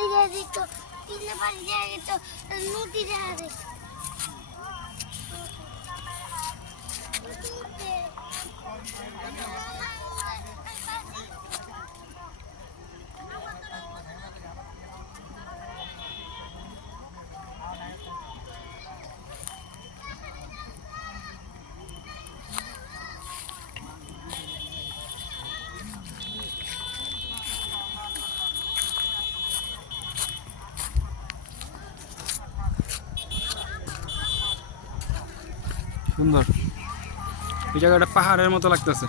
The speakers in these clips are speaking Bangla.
বাড়ি গিয়ে দেখতো তিনটে বাড়ি গিয়ে তো নদী দেখা দেখতো সুন্দর এই জায়গাটা পাহাড়ের মতো লাগতেছে।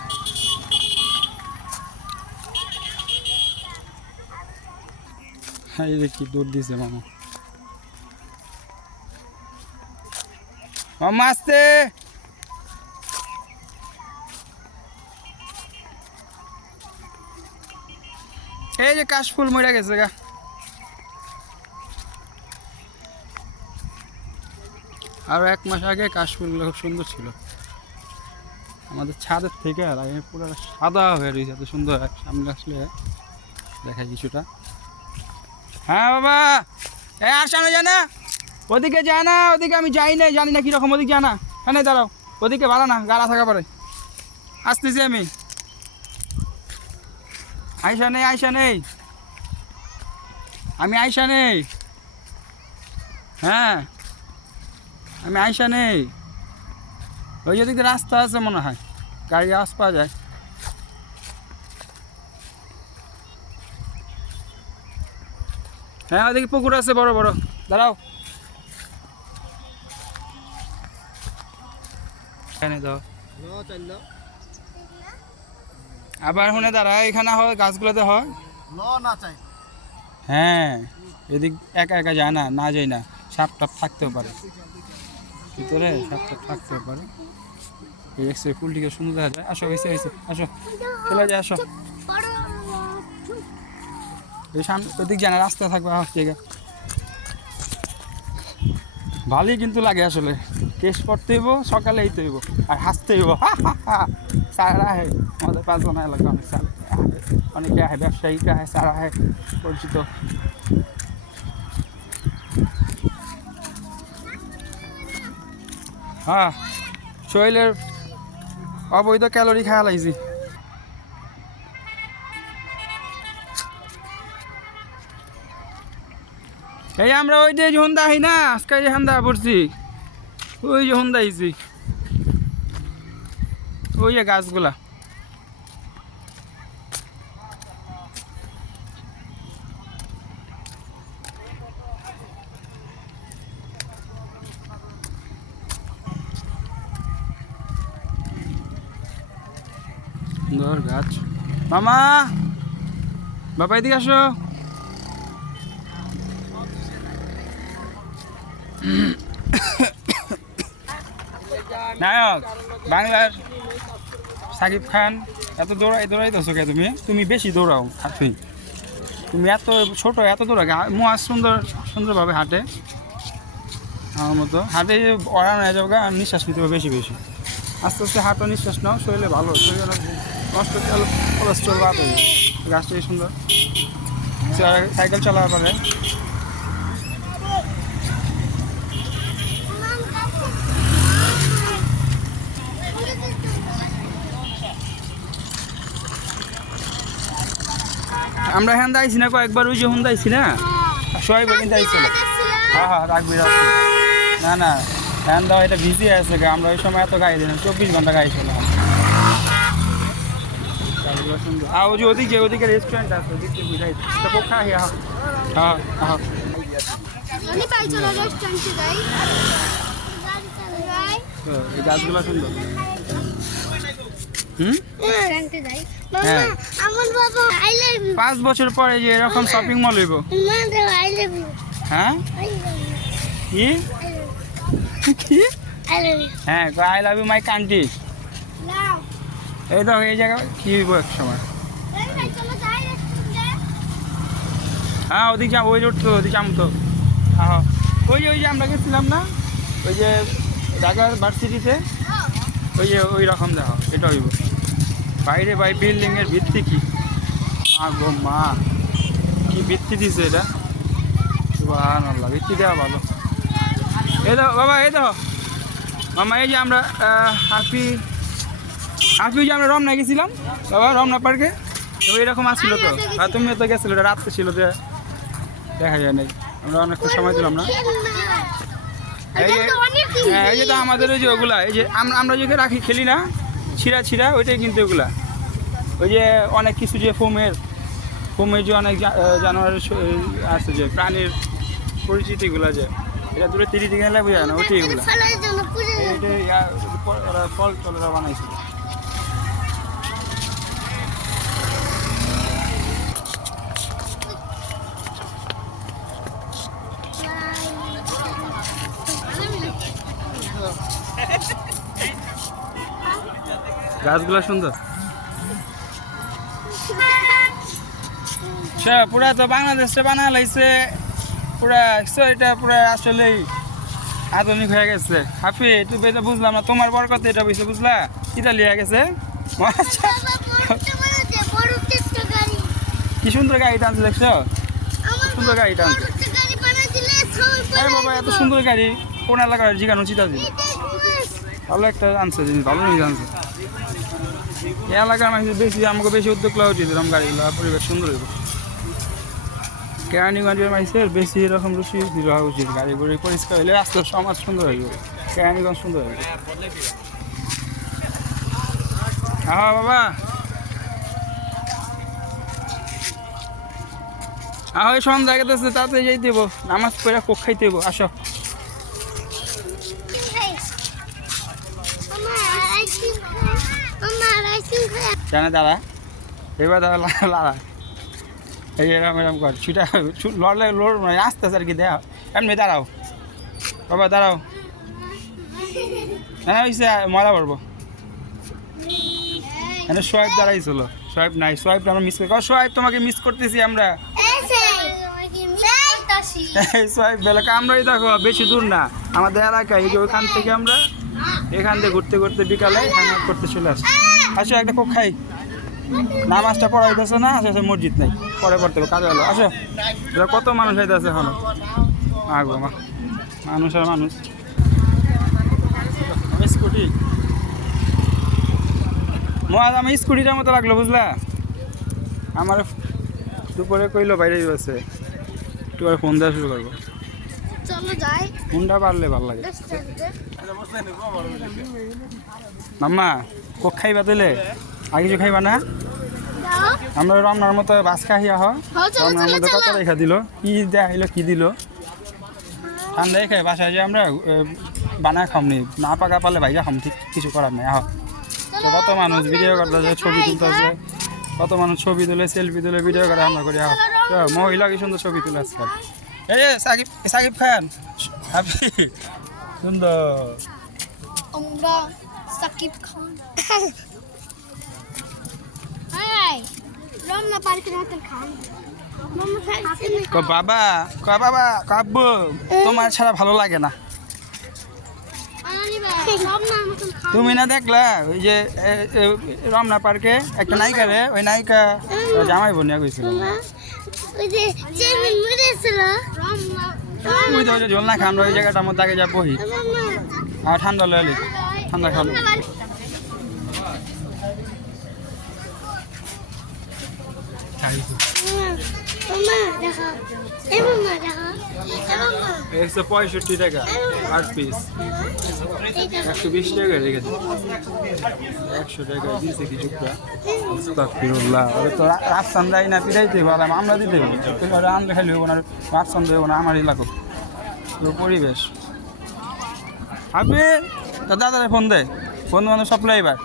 হ্যাঁ এই যে কি দূর দিছে মামা। মামা আসতে এই যে কাশফুল মরে গেছে গা। আরো 1 মাস আগে কাশফুলগুলো খুব সুন্দর ছিল আমাদের ছাদের থেকে, আর পুরো সাদা হয়ে রয়েছে, এত সুন্দর। সামনে আসলে দেখায় কিছুটা। হ্যাঁ বাবা আর সামনে যায় না, ওদিকে যায় না, ওদিকে আমি যাই না, জানি না কীরকম, ওদিকে যায় না। হ্যাঁ নেই দাঁড়াও, ওদিকে ভালো না, গাড়া থাকা পরে আসতেছি আমি। আইসা নেই, আইসা নেই, আমি আইসা নেই। হ্যাঁ আমি আইসা নেই, ওই যেদিকে রাস্তা আছে মনে হয়, গাড়ি আওয়াজ পাওয়া যায়। হ্যাঁ ওদিকে পুকুর আছে বড় বড়, দাঁড়াও। এখানে দাও আবার শুনে দাঁড়া, এখানে হয় গাছগুলোতে হয়। হ্যাঁ এদিক একা একা যায় না, না যাই না, সাপ টাপ থাকতেও পারে ভিতরে, সাপ টাপ থাকতেও পারে। এই এক্সরে ফুলটিকে সুন্দর দেখা যায়। আসো হয়েছে হয়েছে, আসো চলে যায়, আসো। এই সামনে ওদিক জানা রাস্তা থাকবে, জায়গা ভালোই কিন্তু লাগে আসলে। কেস পড়তে হইব, সকালে এইতে হইব, আর হাসতে হইব। সারা আহে আমাদের 5 জন এলাকা, অনেক স্যার অনেকে আহে, ব্যবসায়িক আহে, স্যার আহে পরিচিত। হ্যাঁ শরীরের অবৈধ ক্যালোরি খাওয়া লাগছি। এই আমরা ওই যে হন্দা আই না, আজকে যে হান্দা পড়ছি, ওই যে হন্দা আইছি, ওই যে গাছগুলা। সুন্দর গাছ। মামা বাবা এদিকে আসো। নায়ক বাংলার সাকিব খান, এত দৌড়াইতেছো কে তুমি? তুমি বেশি দৌড়াও, তুমি এত ছোট, এত দৌড়া। মুয়াজ সুন্দর সুন্দরভাবে হাঁটে, আমার মতো হাঁটে, ওড়ানো হয়ে যাবে আর নিঃশ্বাস নিতে হবে বেশি বেশি। আস্তে আস্তে হাঁটো, নিঃশ্বাস নাও, শরীরে ভালো, শরীরে নষ্ট কোলেস্ট্রল বাদ হবে। গাছটা সুন্দর, সাইকেল চালাতে পারে। আমরা হ্যাঁ আইছি না কয়েকবার, ওই যে হুন্দা আইছি না, সবাই কিন্তু আইছিল। হ্যাঁ হ্যাঁ রাখবি রাখবি, না না হ্যাঁ দাও, এটা ভিজি আছে। আমরা ওই সময় এত গাড়ি দিলাম, 24 ঘন্টা গাড়ি ছিল। সুন্দর। আর ওই যে ওদিকে ওদিকে রেস্টুরেন্ট আছে, ওদিকে বুঝাই তো পোখা। হ্যাঁ হ্যাঁ হ্যাঁ এই গাছগুলো সুন্দর। হ্যাঁ 5 বছর পরে যে এরকম শপিং মল হইব। হ্যাঁ কি হ্যাঁ I love you my country. এই দেখো এই জায়গা কি হইব এক সময়। হ্যাঁ ওদিকে ওই রোড তো, ওদিকে আম তো। হ্যাঁ ওই যে আমরা গেছিলাম না, ওই যে ঢাকার ভার্সিটিতে, ওই যে ওই রকম দেখো, এটা হইব। বাইরে ভাই বিল্ডিং এর ভিত্তি কি, মা গো মা, কি ভিত্তি দিছে এটা। সুবহানাল্লাহ, বৃষ্টি দেওয়া ভালো। এই দাও বাবা, এই দাও মামা, এই যে আমরা হাফি যে আমরা রমনা গেছিলাম বাবা, রমনা পার্কে, তো এরকম আসছিল তো, আর তুমিও তো গেছিল, রাত্রে ছিল, দেখা যায় নাই, আমরা অনেকক্ষণ সময় দিলাম না। এই যে তো আমাদের ওই যে ওগুলা, এই যে আমরা যে রাখি খেলি না, ছিঁড়া ওইটাই কিন্তু ওগুলা, ওই যে অনেক কিছু যে ফোমের যে অনেক জানোয়ারের আছে, যে প্রাণীর পরিচিতিগুলো, যে এটা দূরে 30 দিকে এলে বোঝা না, ওইটাই এগুলো, ওরা ফল টলরা বানাইছিল। গাছগুলো সুন্দর, পুরা তো বাংলাদেশে বানা লাইছে পুরা, এটা পুরা আসলেই আধুনিক হয়ে গেছে। হাফি তুমি এটা বুঝলাম না, তোমার বরকতে এটা বুঝছে, বুঝলা ইতালি হয়ে গেছে। কি সুন্দর গাড়ি টানছে, দেখছো সুন্দর গাড়ি টানছে। আরে বাবা, এত সুন্দর গাড়ি কোন এলাকার জিজ্ঞান উচিত আছে, ভালো একটা আনছে জিনিস, ভালো জিনিস আনছে। এই এলাকার মানুষ আমাকে বেশি উদ্যোগ নেওয়া উচিত, এরকম গাড়িগুলো, পরিবেশ সুন্দর হইব। কেরানীগঞ্জের মানুষের বেশি এরকম রুচি হওয়া উচিত, গাড়িগুড়ি পরিষ্কার হইলে রাস্তার সমাজ সুন্দর হইব, কেরানীগঞ্জ সুন্দর হইব। হ্যাঁ বাবা, ওই সন্ধ্যা গেতেছে, তাতে যাই দেব, নামাজ পড়ে কোক খাইতে দেবো, আসো। জানে দাদা, এবার দাদা লাড়া, এই এরম এরম কর, ছুটা লড়লে লড়, আস্তে আস্তে আর কি, দেওয়া এমনি, দাঁড়াও বাবা, দাঁড়াও, না হয়েছে মরা পড়বো। এখানে সোয়াইব দাঁড়াইছিল, সোয়াইব নাই, সোয়াইব আমরা মিস করি, সোয়াইব তোমাকে মিস করতেছি আমরা। সোয়াইব বেলাকে আমরাই দেখো, বেশি দূর না আমাদের এলাকায়, এই যে ওখান থেকে আমরা এখান থেকে ঘুরতে ঘুরতে বিকালে হ্যাংআউট করতে চলে আসি। আসো একটা কোক খাই, নামাজটা পড়াইতেছে না, আসে মসজিদ নাই, পরে পড়তে হবে, কাজে হলো। আসো, কত মানুষ হইতেছে এখনো, আগো মা, মানুষ আর মানুষ। স্কুটি মহাজ, আমি স্কুটিটার মতো লাগলো, বুঝলা, আমার দুপুরে কইলো বাইরে যাচ্ছে, একটু ফোন দেওয়া শুরু করবো, ফোনটা পারলে ভালো লাগে। মাম্মা কোক খাইবা দিলে, আগে কিছু খাইবা না? আমরা রমনার মতো বাস খাইয়া রমনার মধ্যে কত রেখা দিল, কি দেখাইলো, কি দিল, ঠান্ডায় খাই, বাসায় যে আমরা বানায় খামনি, না পাকা পারলে ভাইয়া খাম, ঠিক কিছু করার নেই। তো কত মানুষ ভিডিও করতেছে, ছবি তুলতেছে, কত মানুষ ছবি তুলে, সেলফি তুলে, ভিডিও করে, আমরা করি। মহিলা কি সুন্দর ছবি তুলে আসছে, এই সাকিব খান, হাফি সুন্দর, সাকিব খান। রমনা পার্কের মতো খান। বাবা কাব্বু, তোমার ছাড়া ভালো লাগে না। তুমি না দেখলা ওই যে রমনা পার্কে একটা নায়িকা রে, ওই নায়িকা জামাই বোনিয়া গেছিল, জল না খান, ওই জায়গাটার মধ্যে আগে যা বহি, আর ঠান্ডা লেলি, ঠান্ডা খাবো। একশো 65 টাকা 8 পিস, 120 টাকা রেখেছে, 100 টাকা দিয়েছে কিছুটা। তো রাফসান দেয় না, পিড়াইতে ভালো, আমরা দিতে আনলে খালি হবো না, রাফসান দেবো না, আমারই লাগুক পরিবেশ। আপনি দাদারে ফোন দেয়, ফোন মানে সাপ্লাই, এবার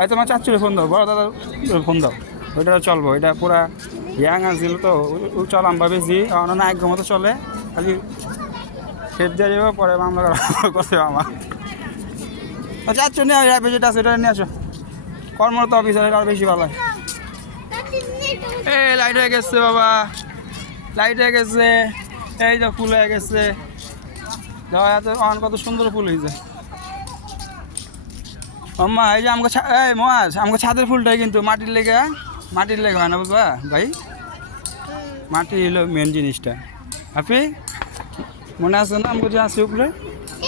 এই তোমার চাচ্চুরে ফোন দাও, বড় দাদার ফোন দাও, ওইটা চলবো, এটা পুরা ইয়াং আসছিল তো, চলাম বা বেশি না, এক মতো চলে, খালি খেপ দিয়ে যাবো, পরে মামলা করতে আমার চাচ্ছু নিয়ে ওই যেটা আছে ওটা নিয়ে আসো, কর্মরত অফিসার, এটা আর বেশি ভালো হয়। এই লাইট হয়ে গেছে বাবা, লাইট হয়ে গেছে, এই যে ফুল হয়ে গেছে, এত কত সুন্দর ফুল হয়েছে। আম্মা এই যে আমাকে, এই মাছ আমাকে ছাদের ফুলটাই কিন্তু মাটির লেগে হয় না, বুঝবা ভাই, মাটি হলো মেন জিনিসটা, আপনি মনে আছে না আমাকে যে আছে উপরে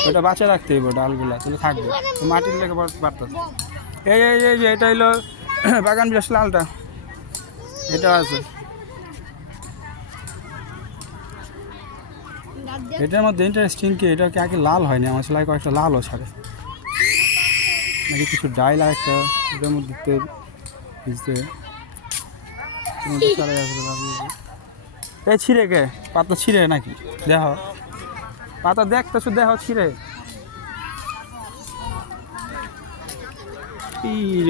ওটা বাঁচা রাখতে হবে ডালগুলা তাহলে থাকবে তো মাটির লেগে বাড়তেছে এই এই এই যে এটা হইলো বাগান বিলাস লালটা এটা আছে এটার মধ্যে ইন্টারেস্টিং কি এটা কি আগে লাল হয়নি আমার ছেলে কয়েকটা লালও ছাড়ে নাকি কিছু ডাইল আর একটা এটার মধ্যে তেল ভিজতে এই ছিঁড়ে কে পাতা ছিঁড়ে নাকি দেহ পাতা দেখতেছো দেহ ছিঁড়ে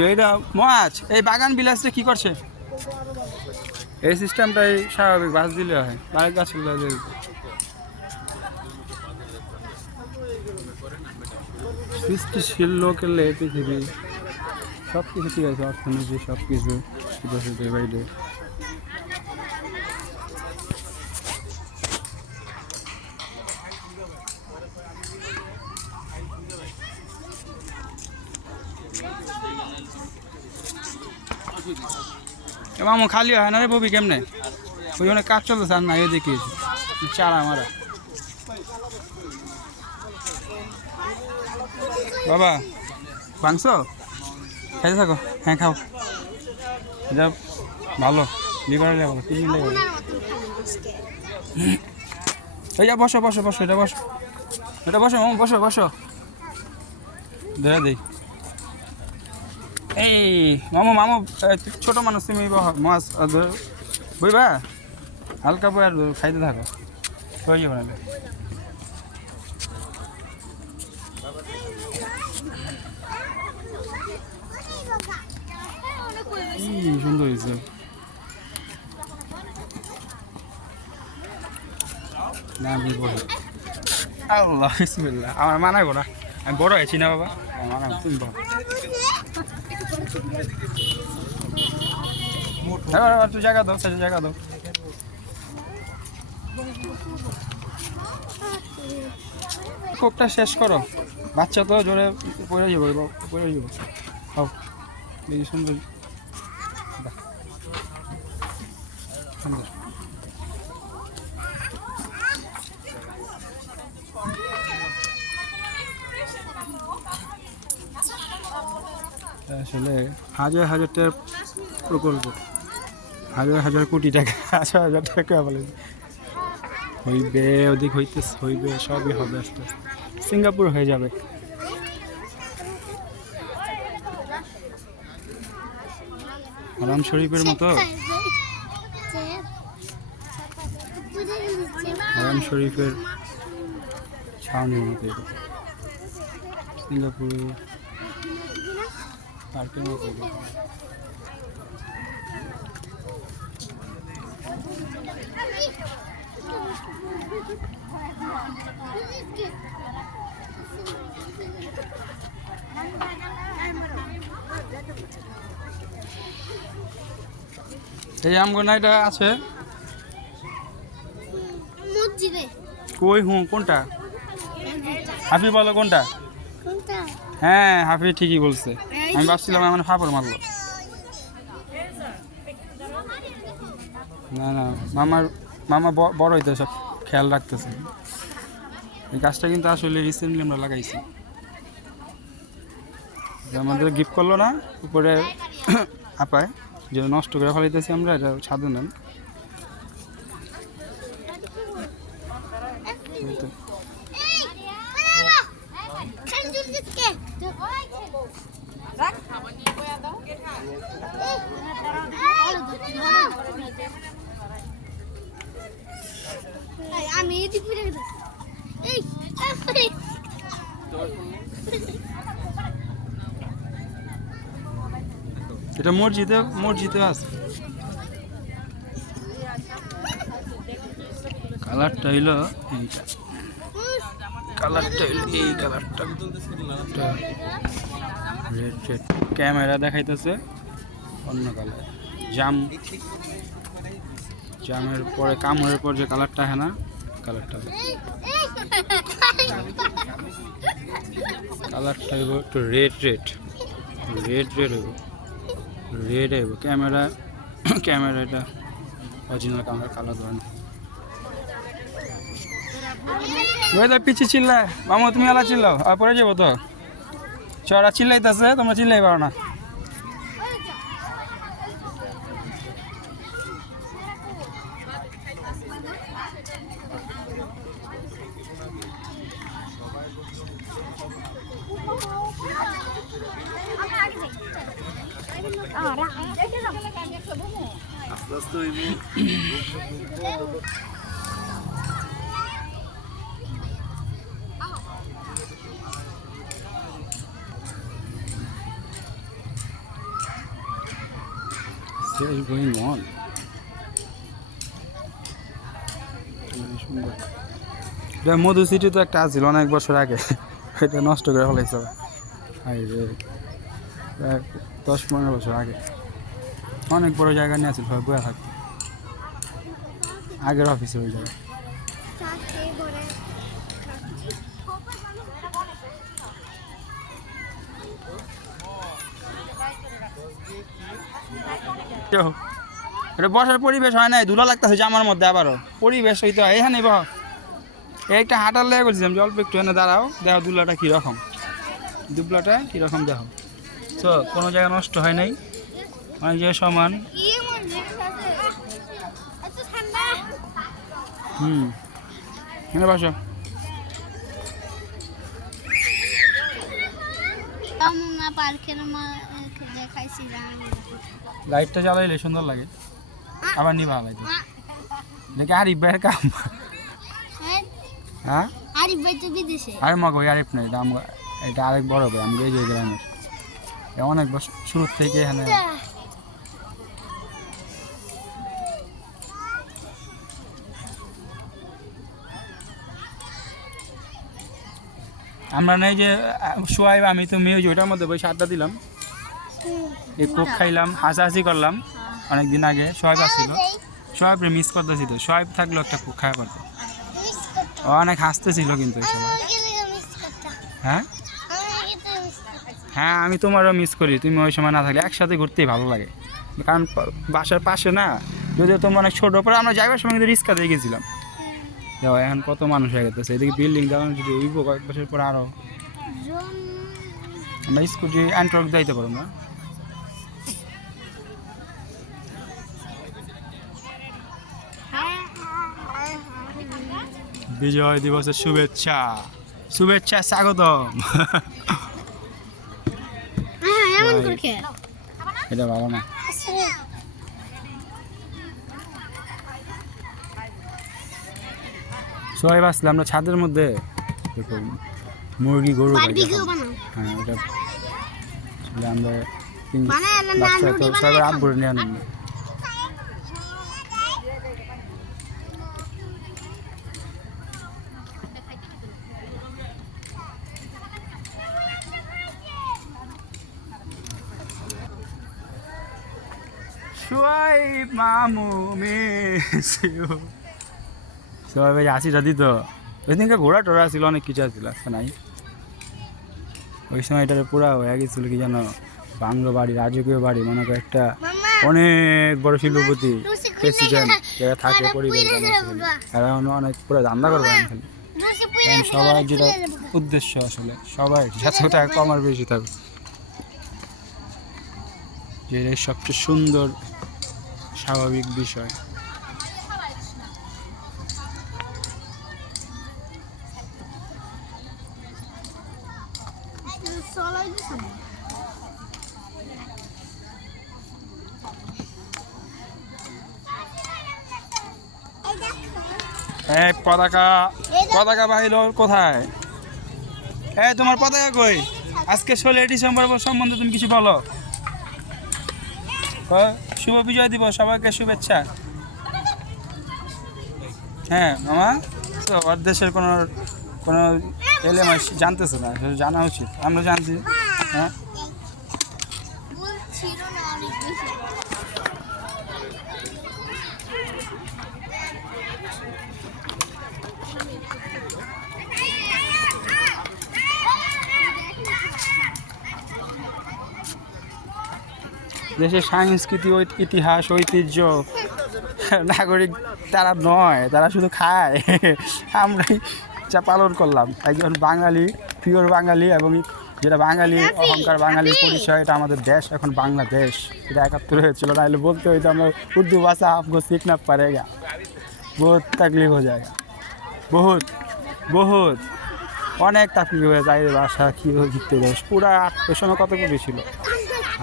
এইটা মাছ এই বাগান বিলাসটা কি করছে এই সিস্টেমটাই স্বাভাবিক বাস দিলে হয় বাড়ির গাছ সৃষ্টিশীল লোকের পৃথিবী সব কিছু ঠিক আছে অর্থনীতি সব কিছু বাইরে মামু খালি হয় না রে ববি কেমনে ওই অনেক কাজ চলতেছে আর না এদিকে চারা মারা বাবা মাংস খাইতে থাকো হ্যাঁ খাও এটা ভালো লিভার ভালো কিডনি লেগে এই যা বসো বসো বসো এটা বসো মামু বসো বসো ধরে দেই এই মামু ছোট মানুষ তুমি মাছ বইবা হালকা বই আর খাইতে থাকো হয়ে যাবে না সুন্দর হয়েছে না আল্লাহ বিসমিল্লাহ আমার মানায় না আমি বড় হয়েছি না বাবা মানা তুমি তুই জায়গা দাও সাইডে জায়গা দাও কোকটা শেষ করো বাচ্চা তো জোরে পড়ে যাবো এই সুন্দর সুন্দর আসলে হাজার হাজার টাকার প্রকল্প হাজার হাজার কোটি টাকা 1,000 টাকা বলে হইবে ওদিক হইবে সবই হবে আস্তে আস্তে সিঙ্গাপুর হয়ে যাবে হারাম শরীফের মতো হারাম শরীফের ছাউনির মতো সিঙ্গাপুর পার্কের মতো এই আমগোনাইটা আছে মসজিদে কই কোনটা হাফি বলো কোনটা হ্যাঁ হাফি ঠিকই বলছে আমি ভাবছিলাম আমার ফাপড় মারলো না না মামা বড় হইতে সব খেয়াল রাখতেছে এই গাছটা কিন্তু আসলে রিসেন্টলি আমরা লাগাইছি আমাদের গিফট করলো না উপরে আপায় যে নষ্ট করে ফেলাইতেছি আমরা এটা ছাদে নেন আমি এটা মসজিদে আছে কালারটা হইলো এইটা কালারটা হইলো এই কালারটা রেড ক্যামেরা দেখাইতেছে অন্য কালার জামের পরে কামড়ের পর যে কালারটা হয় না কালারটা হইব একটু রেড হইব ক্যামেরা এটা অরিজিনাল কালার ধরেন ওই তো পিছিয়ে চিল্লায় মামু তুমি আলা চিল্লাও আর পরে যাবো তো চড়া চিল্লাইতেছে তোমরা চিল্লাই পারো না What is going on? Madhu city তো একটা আছিল অনেক বছর আগে এটা নষ্ট করে ফেলাইছে 10-15 বছর আগে অনেক বড় জায়গা নিয়ে আছিল সবাই বয়ে থাকতো আগের অফিসে ওই জায়গায় এটা বসার পরিবেশ হয় নাই ধুলা লাগতেছে জামার মধ্যে আবারও পরিবেশ হইতে হয় এখানে বহ একটা হাঁটার লেগে বলছিলাম যে অল্প একটু এনে দাঁড়াও দেখো দুলাটা কীরকম দুবলাটা কীরকম দেখো তো কোনো জায়গায় নষ্ট হয় নাই অনেক জায়গায় সমান এখানে বসো লাইটটা জ্বালাইলে সুন্দর লাগে আবার নিভা লাইট দেখে আরিফ ভাইয়ের কাম হ্যাঁ আরিফ ভাই তো বিদেশে আরে মগো আরিফ নাই এটা আরেক বড় ভাই আমি এই যে গ্রামের অনেক বছর শুরু থেকে এখানে আমরা নাই যে সোয়াইব আমি তো মেয়ে ওইটার মধ্যে বসে আড্ডা দিলাম এই কোক খাইলাম হাসাহাসি করলাম অনেক দিন আগে সোয়াইব আসছিল সোয়াইবরে মিস করতেছি তো সোয়াইব থাকলো একটা কোক খাওয়া করতে অনেক হাসতেছিল কিন্তু এই সময় হ্যাঁ হ্যাঁ আমি তোমারও মিস করি তুমি ওই সময় না থাকলে একসাথে ঘুরতেই ভালো লাগে কারণ বাসার পাশে না যদিও তোমরা অনেক ছোটো পরে আমরা যাইবার সময় কিন্তু রিক্সা দিয়ে গেছিলাম দেখো এখন কত মানুষ হয়ে গেছে এদিকে বিল্ডিং দেওয়ানো যদি উইব কয়েক বছর পর আরও আমরা স্কুটি অ্যান্ট্রক যাইতে পারো না বিজয় দিবসের শুভেচ্ছা শুভেচ্ছা স্বাগতম এটা ভালো না সবাই বাসলাম আমরা ছাদের মধ্যে মুরগি গরু হ্যাঁ ওটা আমরা বাচ্চা তো সবাই আব্বুরে নিয়ে আনন্দ Swipe mamu miss you. সবাই ভাই হাসিটা দিত ওই দিনকে ঘোড়া টোড়া ছিল অনেক কিছু ছিল আজকে নাই ওই সময় এটা পুরা হয়ে গেছিল কি জানো বাংলো বাড়ি রাজকীয় বাড়ি মনে করো একটা অনেক বড় শিল্পপতি প্রেসিডেন্ট যারা থাকে পরিবার এরা অনেক পুরো ধান্দা করবে খালি সবার যেটা উদ্দেশ্য আসলে সবাই যত টাকা কম আর বেশি থাকবে যে সবচেয়ে সুন্দর স্বাভাবিক বিষয় পতাকা বাহিল কোথায় তোমার পতাকা কই আজকে 16 ডিসেম্বর সম্বন্ধে তুমি কিছু বলো শুভ বিজয় দিবস সবাইকে শুভেচ্ছা হ্যাঁ মামা তো ওর দেশের কোনো এলেম জানতেছে না জানা উচিত আমরা জানছি হ্যাঁ দেশের সংস্কৃতি ইতিহাস ঐতিহ্য নাগরিক তারা নয়, তারা শুধু খায়। আমরাই যা পালন করলাম, একজন বাঙালি, পিওর বাঙালি, এবং যেটা বাঙালি অহংকার, বাঙালির পরিচয়, এটা আমাদের দেশ এখন বাংলাদেশ। এটা 71 হয়েছিল, নাহলে বলতে হইতো আমরা উর্দু ভাষা আপকো सीखना पड़ेगा, बहुत तकलीफ हो जाएगा, बहुत बहुत অনেক তাকলিফ হয়ে যায় এই ভাষা কীভাবে শিখতে যায়। পুরা ওই সময় কত কোটি ছিল,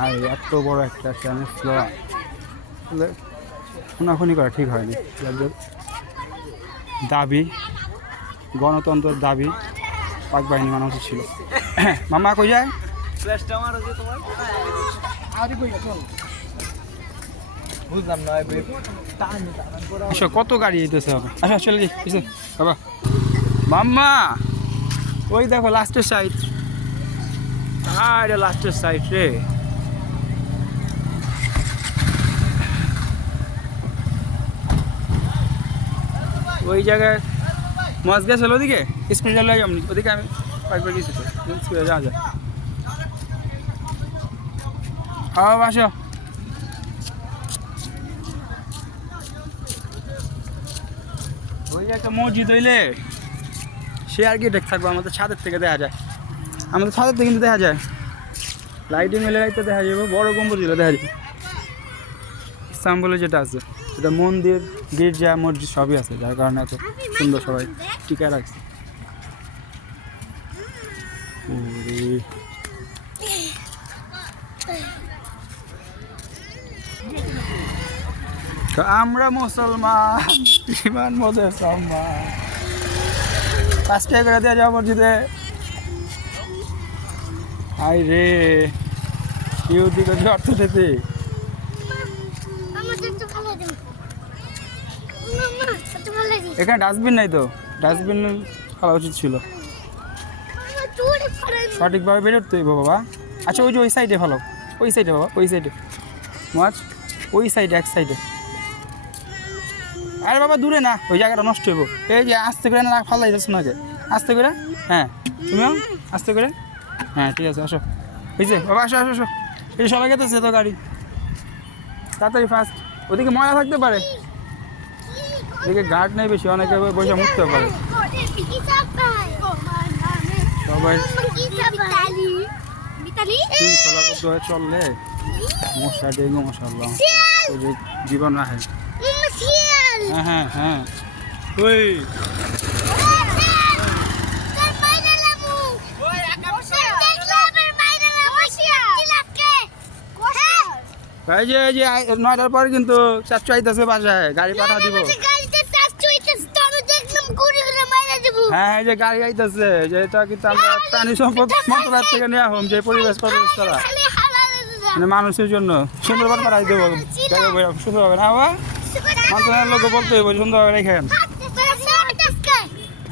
আর এত বড় একটা চ্যানেল খুনাখুনি করা ঠিক হয়নি। যাদের দাবি, গণতন্ত্রের দাবি, পাক বাহিনী মানা উচিত ছিল। মামা কই যায়? আচ্ছা, কত গাড়ি যেতেছে হবে? আচ্ছা চলে যাই বাবা। মাম্মা ওই দেখো লাস্টের সাইড, আরে লাস্টের সাইড রে। ওই জায়গায় মাছ গেছিল ওদিকে, স্কুল গেলে আমি ওদিকে, আমি একবার গেছি তো স্কুলে যাওয়া যায়। হ্যাঁ বাসো। ওই যে একটা মসজিদ হইলে সে আর কি থাকবো, আমাদের ছাদের থেকে দেখা যায়, আমাদের ছাদের থেকে কিন্তু দেখা যায়, লাইটিং মেলে লাইটটা দেখা যাবে, বড় গম্বুজ দিলে দেখা যাবে। ইস্তাম্বুলে যেটা আছে এটা মন্দির, গির্জা, মসজিদ সবই আছে, যার কারণে এত সুন্দর সবাই টিকা রাখছে। আমরা মুসলমান, ইমান মধ্যে সম্মান, 5 টাকা করে দেওয়া যাওয়া মসজিদে। আই রে ইউদি করছে অর্থ দিতে। এখানে ডাস্টবিন নাই তো, ডাস্টবিন ফেলা উচিত ছিল, সঠিকভাবে বেরোতে হইব বাবা। আচ্ছা ওই যে ওই সাইডে ফেলো, ওই সাইডে বাবা, ওই সাইডে মাছ, ওই সাইডে, এক সাইডে। আরে বাবা দূরে না, ওই জায়গাটা নষ্ট হইব। এই যে আস্তে করে না ফালাই যাচ্ছ নাকি, আস্তে করে। হ্যাঁ তুমিও আস্তে করে। হ্যাঁ ঠিক আছে, আসো। বুঝছে বাবা, আসো আসো আসো। এই সবাই গেতেছে তো গাড়ি, তাড়াতাড়ি ফাস্ট। ওদিকে ময়লা থাকতে পারে, এদিকে গার্ড নেই বেশি, অনেকে বসে মুছতে পারে। সবাই চললে মশা, ডেঙ্গু মশা জীবন রাখে। হ্যাঁ হ্যাঁ হ্যাঁ। ওই যে 9টার পরে কিন্তু চাচ্চু আইতেছে বাসায়, গাড়ি পাঠা দিব। হ্যাঁ এই যে গাড়ি আইতেছে, যেটা কিন্তু আমরা প্রাণী সম্পদ মন্ত্রণালয় থেকে নেওয়া হোম, যে পরিবেশ করা মানে মানুষের জন্য সুন্দরভাবে পাঠাই দেবো, সুন্দরভাবে না বাবা, মন্ত্রণালয়ের লোক বলতে হইব সুন্দরভাবে রেখেন।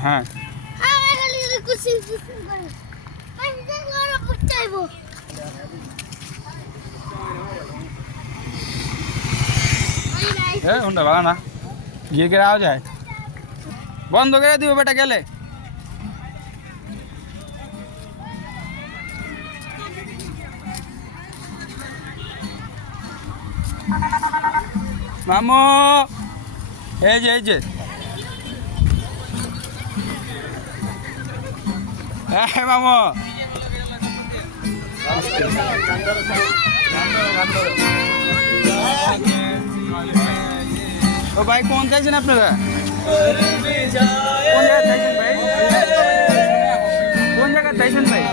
হ্যাঁ হ্যাঁ হুন্ডা ভালো না, গিয়ে গিয়ে আওয়া যায়, বন্ধ করে দিব বেটা গেলে। মামু এই যে মামু, ও ভাই কোন চাইছেন আপনারা? কোন জায়গায় চাইছেন ভাই? কোন জায়গায় চাইছেন ভাই?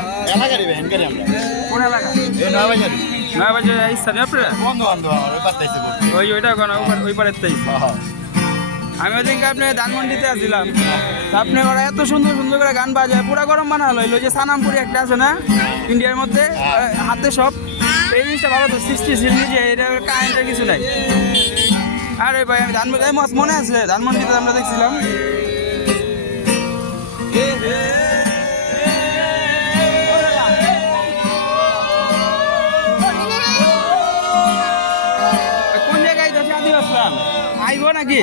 কোন এলাকা? নয় বাজে স্থানীয় আপনারা? ওইটা কোন ওই পারের তাই। আমি ওদিনকে আপনি ধানমন্ডিতে আসছিলাম, আপনি ওরা এত সুন্দর সুন্দর করে গান বাজায়, পুরা গরম বানালো। ওই যে সানামপুরি একটা আছে না ইন্ডিয়ার মধ্যে, হাতে সব, এই জিনিসটা ভালো তো, সৃষ্টিশীল নিজে, এটা কারেন্টের কিছু নাই। আরে ভাই আমি ধানমন্ডি মনে আছে, ধানমন্ডিতে আমরা দেখছিলাম। কোন জায়গায় যাচ্ছে আদি আসলাম, আইব নাকি?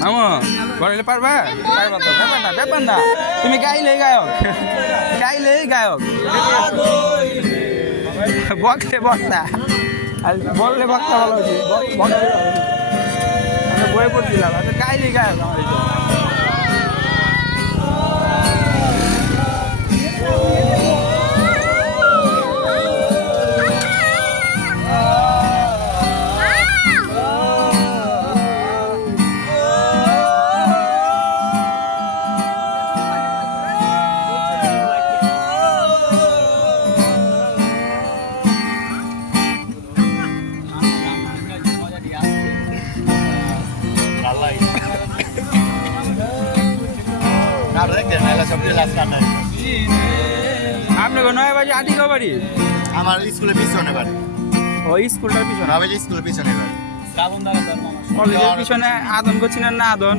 মামা বলে পারবা? পারবা তো, ব্যাপার না, ব্যাপার না, তুমি গাইলেই গায়ক, গাইলেই গায়ক, বকলে বক্তা, আর বললে বক্তা ভালো হচ্ছে, আমি বই পড়ছিলাম, গাইলেই গায়ক আমার এই আপনাকে নয় বাজে আটিকা বাড়ি আমার স্কুলের পিছনে বাড়ি। ও স্কুলটার পিছনে নয় বাজে স্কুলের পিছনে বাড়ি। কলেজের পিছনে আদন করছিলেন না আদন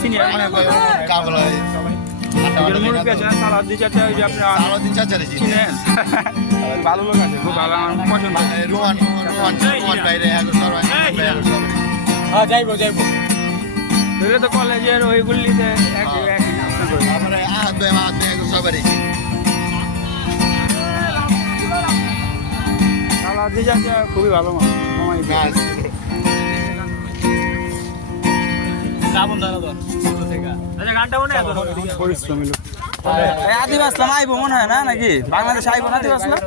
সিনিয়র মনে কাবলা মুরব্বী আছে না সালাউদ্দিন চাচা ওই যে আপনার সালাউদ্দিন চাচারে চিনি। চিনেন ভালো লোক আছে খুব ভালো আমার পছন্দ রোহান বাইরে হ্যাঁ যাইবো এগুলো তো কলেজের ওইগুলিতে একই একই তারপরে আহাত সবারই চিনি। সালাউদ্দিন চাচা খুবই ভালো মামাই পরিশ্রমী লোক আদিবাসলাম আইবো মনে হয় না নাকি বাংলাদেশ আইবো না আদিবাসলাম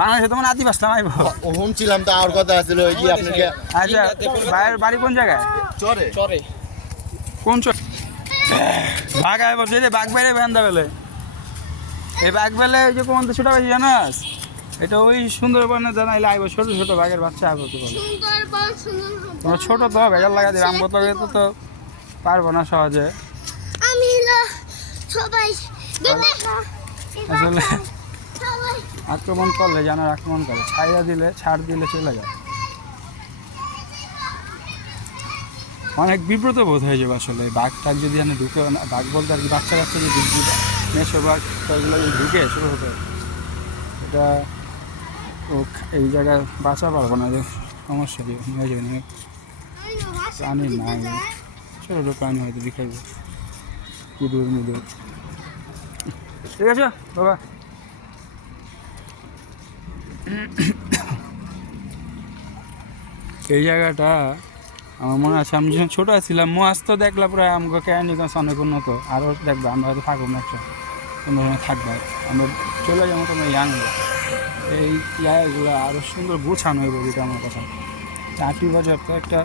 বাংলাদেশে তো মনে হয় আদিবাসলাম আইবো হোম ছিলাম তো আর কথা আছিল ওই যে আপনাকে আচ্ছা ভাইয়ের বাড়ি কোন জায়গায় চরে কোন চর বাঘ আইবো যে বাঘ বাইরে বান্ধা বেলে এই বাঘ বেলে ওই যে কোন ছোট বেশি জানাস এটা ওই সুন্দরবনে জানাইলে আইবো ছোট ছোট বাঘের বাচ্চা আইবো তো বলে তোমার ছোট তো ভেজাল লাগা দিবে আমগো তো পারবো না সহজে আমি হলো সবাই আসলে আক্রমণ করলে জানার আক্রমণ করে ছাইয়া দিলে ছাড় দিলে চলে যায় অনেক বিব্রত বোধ হয়ে যাবে আসলে বাঘ টাঘ যদি এনে ঢুকে বাঘ বলতে আর কি বাচ্চা বাচ্চা যদি মেশো বাঘ এগুলো যদি ঢুকে শুরু হতে এটা ও এই জায়গায় বাঁচা পারবো না যে সমস্যা দিয়ে হয়ে যাবে না প্রাণী নাই ছোটো ছোটো প্রাণী হয়তো দেখাইবে ইঁদুর মিদুর ঠিক আছে বাবা এই জায়গাটা আমার মনে আছে আমি যখন ছোটো ছিলাম মাছ তো দেখলাম প্রায় আমাকে কেরানীগঞ্জ অনেক উন্নত আরও দেখবো আমরা হয়তো থাকবো না একটা কোনো থাকবে আমরা চলে যাবো তোমার ইয়াং এই জায়গাগুলো আরও সুন্দর গোছানো হইব যেটা আমার কথা 8টি বাজার তো একটা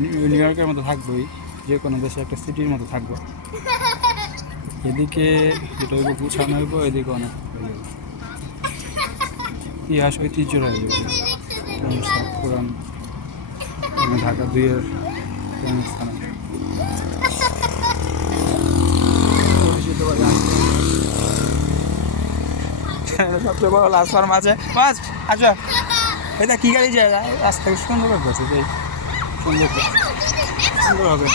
নিউ ইয়র্কের মতো থাকবোই যে কোনো দেশে একটা সিটির মতো থাকবো এদিকে যেটা হইব গুছানো হইব এদিকে অনেক ইতিহাস ঐতিহ্য রয়ে যাবে পুরান ঢাকা 2-এর স্থান সবচেয়ে বড় লাস্ট মাঝে মাছ আচ্ছা এটা কি গাড়ি যায় রাস্তাকে সুন্দর করছে এই সুন্দর সুন্দর হবে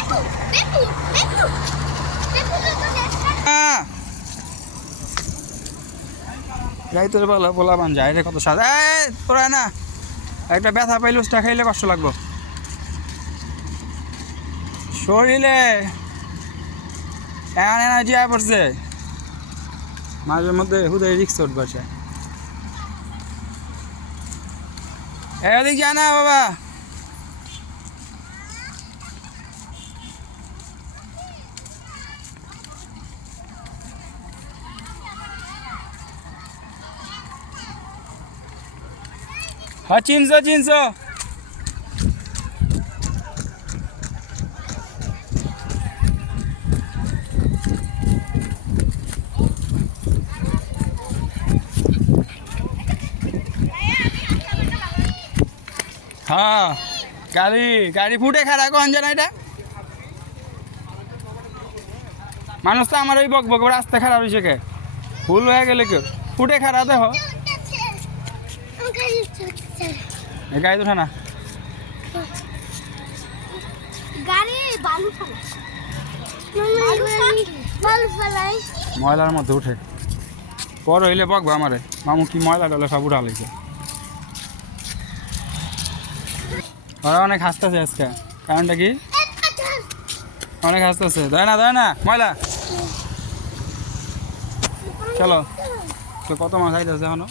যাই তোর বলো বলাবান যায় রে কত সাদা তোরা না একটা ব্যথা পাইলে ওটা খাইলে কষ্ট লাগবো শরীরে এমন এনার্জি আয় পড়ছে মাঝে মধ্যে হুদয় রিক্স উঠবে এদিক যায় না বাবা হ্যাঁ চিনছো হ্যাঁ গাড়ি ফুটে খারা কোন জানা এটা মানুষ তো আমার ওই বক রাস্তা খারাপ হয়েছে কে ভুল হয়ে গেলে কেউ ফুটে খারা দেখো গাড়ি তো না ময়লার মধ্যে উঠে পর হইলে বকবো আমারে মামু কি ময়লা ডলে সব উঠা লেগেছে ওরা অনেক হাসতেছে আজকে কারণটা কি অনেক হাসতেছে, দেয় না ময়লা। চলো তো কত মাছ আইতেছে এখনো।